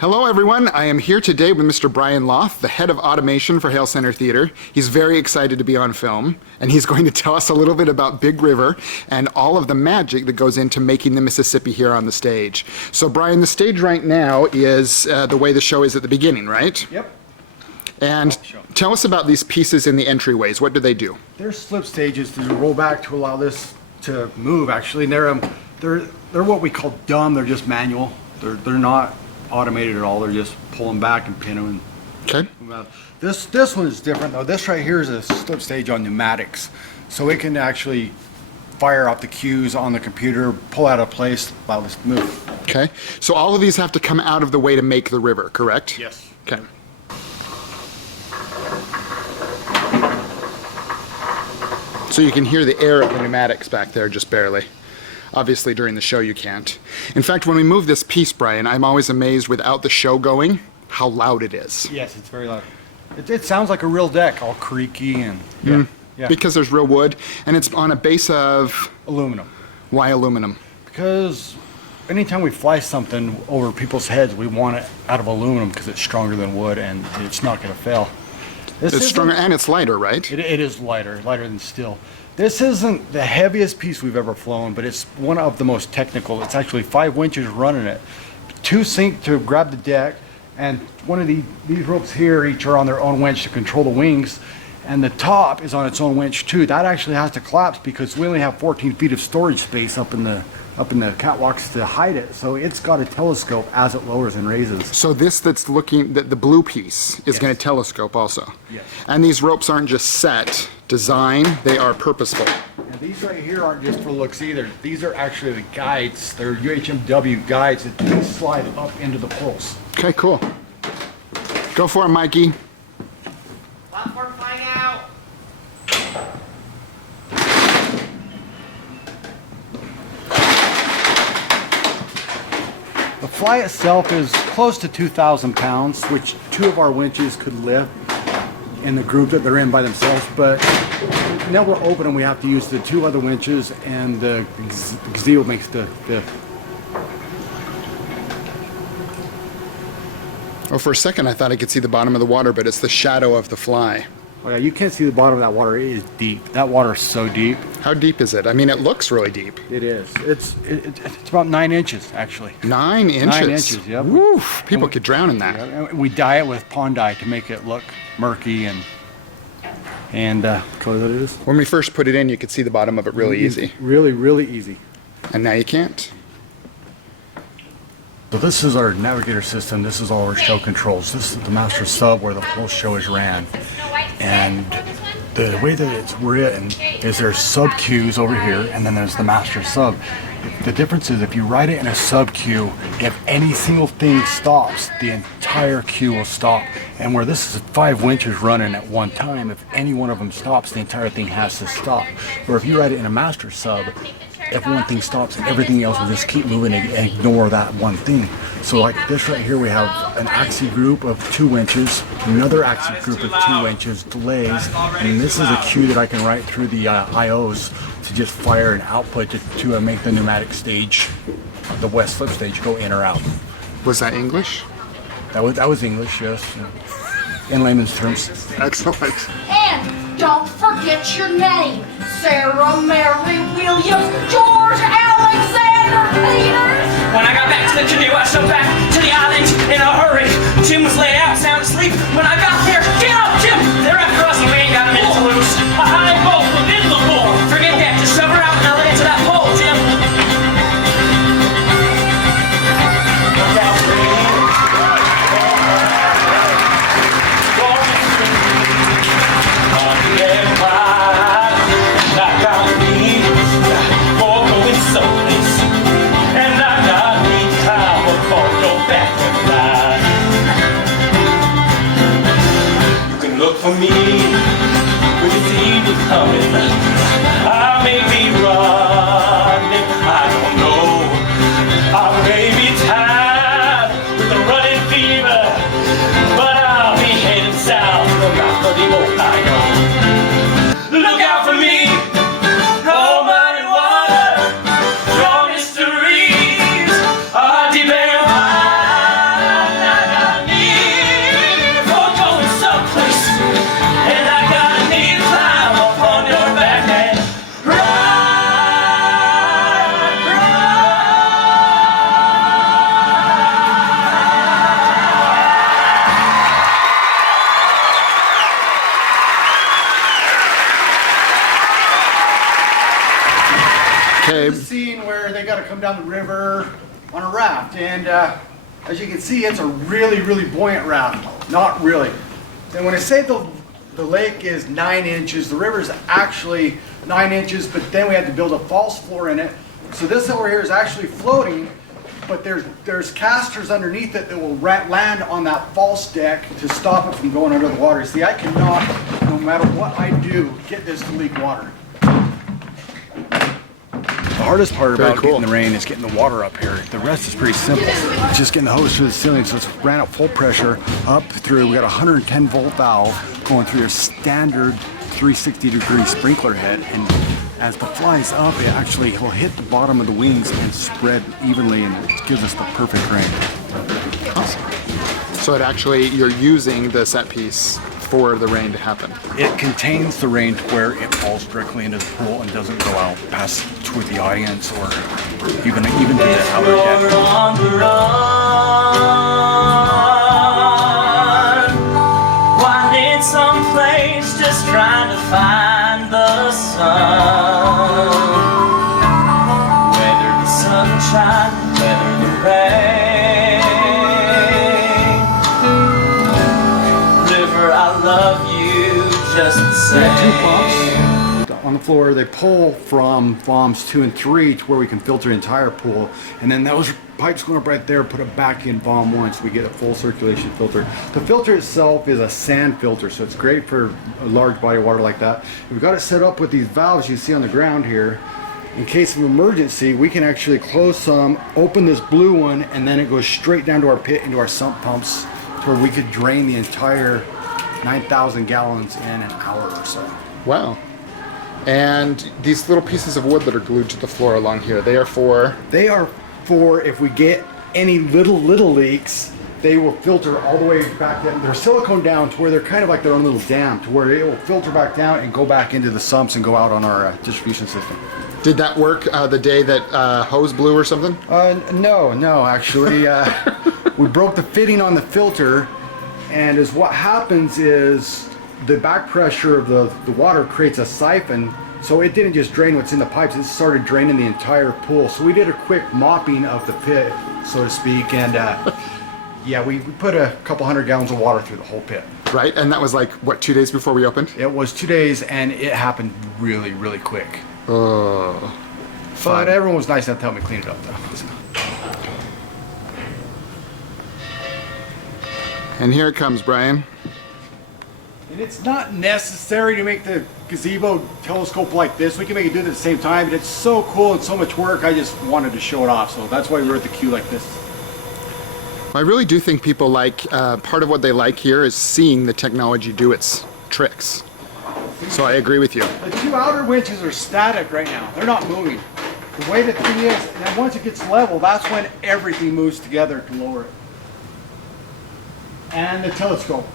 Hello everyone, I am here today with Mr. Brian Loth, the head of automation for Hale Center Theater. He's very excited to be on film, and he's going to tell us a little bit about Big River and all of the magic that goes into making the Mississippi here on the stage. So Brian, the stage right now is the way the show is at the beginning, right? Yep. And tell us about these pieces in the entryways. What do they do? They're slip stages to roll back to allow this to move, actually. And they're what we call dumb. They're just manual. They're not automated at all. They're just pulling back and pin them. Okay. This one is different though. This right here is a slip stage on pneumatics, so it can actually fire up the cues on the computer, pull out of place, allow this to move. Okay. So all of these have to come out of the way to make the river, correct? Yes. Okay. So you can hear the air of the pneumatics back there just barely. Obviously during the show you can't. In fact, when we move this piece, Brian, I'm always amazed without the show going how loud it is. Yes, it's very loud. It sounds like a real deck, all creaky and yeah. Because there's real wood and it's on a base of Aluminum. Why aluminum? Because anytime we fly something over people's heads, we want it out of aluminum because it's stronger than wood and it's not going to fail. It's stronger and it's lighter, right? It is lighter than steel. This isn't the heaviest piece we've ever flown, but it's one of the most technical. It's actually 5 winches running it. 2 sink to grab the deck, and one of these ropes here each are on their own winch to control the wings, and the top is on its own winch too. That actually has to collapse because we only have 14 feet of storage space up in the catwalks to hide it, so it's got a telescope as it lowers and raises. So this that's looking, the blue piece is going to telescope also? Yes. And these ropes aren't just set, design, they are purposeful. And these right here aren't just for looks either. These are actually the guides. They're UHMW guides that these slide up into the poles. Okay, cool. Go for it, Mikey. Platform flying out. The fly itself is close to 2,000 pounds, which 2 of our winches could lift in the group that they're in by themselves, but now we're open and we have to use the 2 other winches, and the gazebo makes the 5th. Oh, for a second I thought I could see the bottom of the water, but it's the shadow of the fly. Oh yeah, you can't see the bottom of that water. It is deep. That water is so deep. How deep is it? I mean, it looks really deep. It is. It's about 9 inches, actually. 9 inches? 9 inches, yep. Woof, people could drown in that. Yeah, we dye it with pond dye to make it look murky and color that it is. When we first put it in, you could see the bottom of it really easy. Really, really easy. And now you can't. So this is our navigator system. This is all our show controls. This is the master sub where the whole show is ran. And the way that it's written is there's sub cues over here, and then there's the master sub. The difference is if you write it in a sub cue, if any single thing stops, the entire cue will stop. And where this is 5 winches running at one time, if any one of them stops, the entire thing has to stop. Or if you write it in a master sub, if one thing stops, everything else will just keep moving and ignore that one thing. So like this right here, we have an axis group of 2 winches, another axis group of 2 winches, delays, and this is a cue that I can write through the IOs to just fire an output to make the pneumatic stage, the west slip stage, go in or out. Was that English? That was English, yes, in layman's terms. Excellent. And don't forget your name. Sarah Mary Williams, George Alexander Peters. When I got back to the canoe, I shoved back to the island in a hurry. Jim was laid out, sound asleep. When I got there, get up, Jim! They're after us and we ain't got a minute to lose. A high boat within the pool. Forget that, just shove her out and I'll lay into that pole, Jim. Look out, Green. On the empire, I got me for going someplace. And I got me time for go back and ride. Okay. This is a scene where they got to come down the river on a raft, and as you can see, it's a really, really buoyant raft. Not really. And when I say the lake is 9 inches, the river is actually 9 inches, but then we had to build a false floor in it. So this over here is actually floating, but there's casters underneath it that will land on that false deck to stop it from going under the water. See, I cannot, no matter what I do, get this to leak water. The hardest part about getting the rain is getting the water up here. The rest is pretty simple. It's just getting the hose through the ceiling, so it's ran at full pressure up through. We got a 110 volt valve going through your standard 360-degree sprinkler head, and as the fly's up, it actually will hit the bottom of the wings and spread evenly, and it gives us the perfect rain. Awesome. So it actually, you're using the set piece for the rain to happen. It contains the rain to where it falls directly into the pool and doesn't go out past toward the audience or even to the outer deck. On the run, why need some place just trying to find the sun? Whether the sunshine, whether the rain, river, I love you just the same. On the floor, they pull from bombs 2 and 3 to where we can filter the entire pool, and then those pipes going up right there put it back in bomb 1 so we get a full circulation filter. The filter itself is a sand filter, so it's great for a large body of water like that. We've got it set up with these valves you see on the ground here. In case of emergency, we can actually close some, open this blue one, and then it goes straight down to our pit into our sump pumps to where we could drain the entire 9,000 gallons in an hour or so. Wow. And these little pieces of wood that are glued to the floor along here, they are for? They are for if we get any little leaks, they will filter all the way back down. They're silicone down to where they're kind of like their own little dam, to where it will filter back down and go back into the sumps and go out on our distribution system. Did that work the day that hose blew or something? No, actually. We broke the fitting on the filter, and what happens is the back pressure of the water creates a siphon, so it didn't just drain what's in the pipes, it started draining the entire pool. So we did a quick mopping of the pit, so to speak, and yeah, we put a couple 100 gallons of water through the whole pit. Right, and that was like, what, 2 days before we opened? It was 2 days, and it happened really, really quick. Oh. But everyone was nice enough to help me clean it up, though. And here it comes, Brian. And it's not necessary to make the gazebo telescope like this. We can make it do it at the same time, but it's so cool and so much work, I just wanted to show it off. So that's why we were at the queue like this. I really do think people like, part of what they like here is seeing the technology do its tricks. So I agree with you. The 2 outer winches are static right now. They're not moving. The way the thing is, and then once it gets level, that's when everything moves together to lower it. And the telescope.